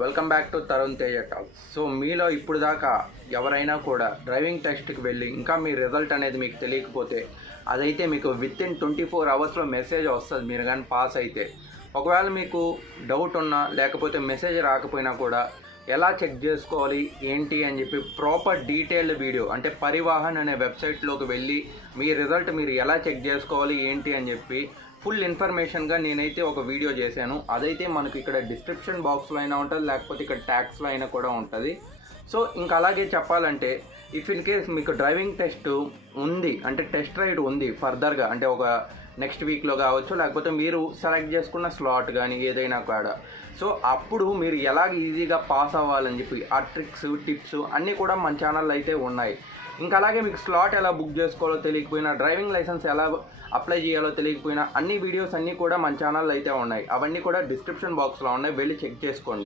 Welcome back to Tarun Teja talk. So మీలో ఇప్పుడు దాకా ఎవరైనా కూడా డ్రైవింగ్ టెస్ట్కి వెళ్ళి ఇంకా మీ రిజల్ట్ అనేది మీకు తెలియకపోతే అదైతే మీకు విత్ ఇన్ 24 అవర్స్లో మెసేజ్ వస్తుంది మీరు కానీ పాస్ అయితే. ఒకవేళ మీకు డౌట్ ఉన్నా లేకపోతే మెసేజ్ రాకపోయినా కూడా ఎలా చెక్ చేసుకోవాలి ఏంటి అని చెప్పి ప్రాపర్ డీటెయిల్డ్ వీడియో అంటే పరివాహన్ అనే వెబ్సైట్లోకి వెళ్ళి మీ రిజల్ట్ మీరు ఎలా చెక్ చేసుకోవాలి ఏంటి అని చెప్పి ఫుల్ ఇన్ఫర్మేషన్గా నేనైతే ఒక వీడియో చేశాను. అదైతే మనకి ఇక్కడ డిస్క్రిప్షన్ బాక్స్లో అయినా ఉంటుంది, లేకపోతే ఇక్కడ ట్యాగ్స్లో అయినా కూడా ఉంటుంది. సో ఇంకా అలాగే చెప్పాలంటే ఇఫ్ ఇన్ కేస్ మీకు డ్రైవింగ్ టెస్ట్ ఉంది అంటే టెస్ట్ రైడ్ ఉంది ఫర్దర్గా అంటే ఒక నెక్స్ట్ వీక్లో కావచ్చు, లేకపోతే మీరు సెలెక్ట్ చేసుకున్న స్లాట్ కానీ ఏదైనా కూడా, సో అప్పుడు మీరు ఎలాగ ఈజీగా పాస్ అవ్వాలని చెప్పి ఆ ట్రిక్స్ టిప్స్ అన్నీ కూడా మన ఛానల్లో అయితే ఉన్నాయి. ఇంకా అలాగే మీకు స్లాట్ ఎలా బుక్ చేసుకోవాలో తెలియకపోయినా, డ్రైవింగ్ లైసెన్స్ ఎలా అప్లై చేయాలో తెలియకపోయినా అన్ని వీడియోస్ అన్నీ కూడా మన ఛానల్లో అయితే ఉన్నాయి. అవన్నీ కూడా డిస్క్రిప్షన్ బాక్స్లో ఉన్నాయి, వెళ్ళి చెక్ చేసుకోండి.